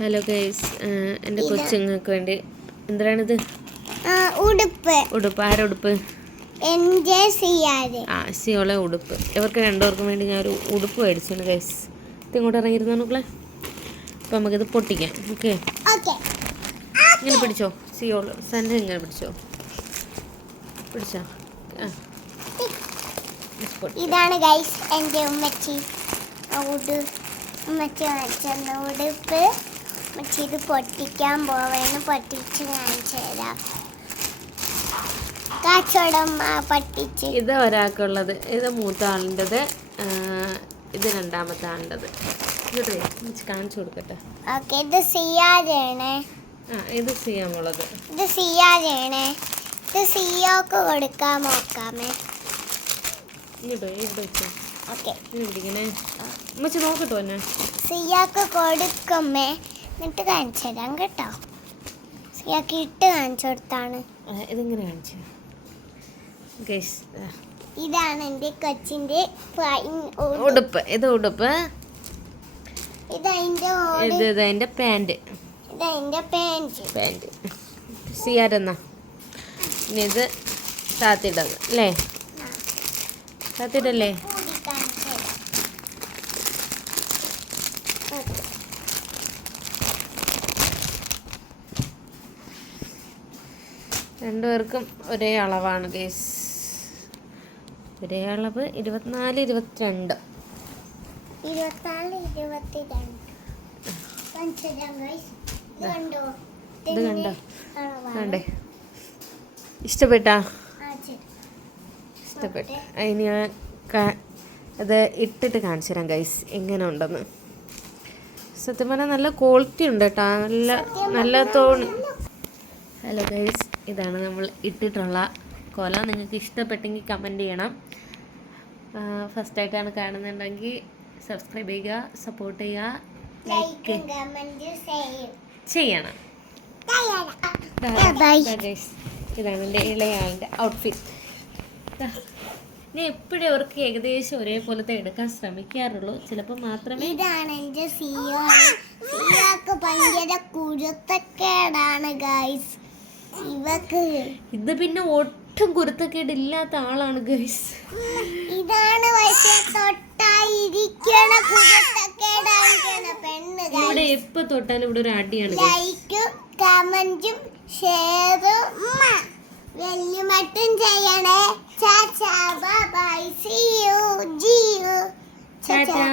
Hello guys, എൻ്റെ കൊച്ചുങ്ങൾക്ക് വേണ്ടി എന്താണിത്? ഉടുപ്പ്. ആരുടെ ഉടുപ്പ്? സിയോളെ ഉടുപ്പ്. ഇവർക്ക് രണ്ടുപേർക്കും വേണ്ടി ഞാനൊരു ഉടുപ്പ് മേടിച്ചാണ് ഗൈസ്. ഇങ്ങോട്ട് ഇറങ്ങിയിരുന്നോ മക്കളെ? അപ്പം നമുക്കിത് പൊട്ടിക്കാം. ഓക്കെ, ഇങ്ങനെ പിടിച്ചോ. സിയോള് തന്നെ ഇങ്ങനെ പിടിച്ചോ. ഇതാണ് ഗൈസ് എൻ്റെ ഉമ്മച്ചി വാങ്ങിച്ചെന്ന ഉടുപ്പ്. ഉമ്മച്ചി ഇത് പൊട്ടിക്കാൻ പോവേന്ന്, പൊട്ടിച്ച് കാണിച്ചു തരാം. കാച്ചോടം പൊട്ടിച്ച്. ഇത് ഒരാൾക്കുള്ളത്, ഇത് മൂത്ത ആളിൻ്റെത്, ഇത് രണ്ടാമത്തെ ആളിൻ്റെത്. കാണിച്ചു കൊടുക്കട്ടെ. ഓക്കെ, ഇത് സിയാജാണ്. ഇത് സിയാമുള്ളത്. ഇത് സിയാജാണ്. ഇത് സിയോക്ക് കൊടുക്കാൻ നോക്കാമേ. നോക്കട്ടോ എന്നെ. സിയാക്ക് കൊടുക്കുമേ, എന്നിട്ട് കാണിച്ചു തരാം കേട്ടോ. സിയാക്ക് ഇട്ട് കാണിച്ചു കൊടുത്താണ്. ഇതിങ്ങനെ കാണിച്ചു. ഇതാണ് എൻ്റെ കൊച്ചിൻ്റെ ഉടുപ്പ്. ഇത് ഉടുപ്പ്. ഇതതിൻ്റെ പാൻറ്. ഇതതിൻ്റെ പാൻറ്. സിയാരെന്നാ. ഇനി ഇത് താത്തിടത് അല്ലേ? താത്തിടല്ലേ? രണ്ടുപേർക്കും ഒരേ അളവാണ് ഗൈസ്. ഒരേ അളവ് 24, 22. ഇത് കണ്ടോ? കണ്ടേ? ഇഷ്ടപ്പെട്ടോ? അതിന് ഞാൻ അത് ഇട്ടിട്ട് കാണിച്ചു തരാം ഗൈസ് എങ്ങനെ ഉണ്ടെന്ന്. സത്യം പറഞ്ഞാൽ നല്ല ക്വാളിറ്റി ഉണ്ട് കേട്ടോ. നല്ല തോന്നി. ഹലോ ഗൈസ്, ഇതാണ് നമ്മൾ ഇട്ടിട്ടുള്ള കോല. നിങ്ങൾക്ക് ഇഷ്ടപ്പെട്ടെങ്കിൽ കമൻറ്റ് ചെയ്യണം. ഫസ്റ്റായിട്ടാണ് കാണുന്നുണ്ടെങ്കിൽ സബ്സ്ക്രൈബ് ചെയ്യുക, സപ്പോർട്ട് ചെയ്യുക, ലൈക്ക് ചെയ്യണം. ഗൈസ്, ഇതാണ് എൻ്റെ ഇളയാളുടെ ഔട്ട്ഫിറ്റ്. ഞാൻ എപ്പോഴും അവർക്ക് ഏകദേശം ഒരേപോലത്തെ എടുക്കാൻ ശ്രമിക്കാറുള്ളൂ. ചിലപ്പോൾ മാത്രമേ. ഇതാണ് എൻ്റെ സിയോക്ക് ഭയങ്കര കുരുത്തക്കേടാണ് ഗൈസ്. ഇത് പിന്നെ ഒട്ടും കുരുത്തക്കേട് ഇല്ലാത്ത ആളാണ് ഗൈസ്. ഇതാണ് ഇവിടെ എപ്പോ തൊട്ടാലും ഇവിടെ ഒരു അടിയാണ്. ലൈക്കും കമന്റും ഷെയറും വെല്ലുമട്ടും ചെയ്യണേ. ബൈ, സീ യു, ജി യു, ടാറ്റാ.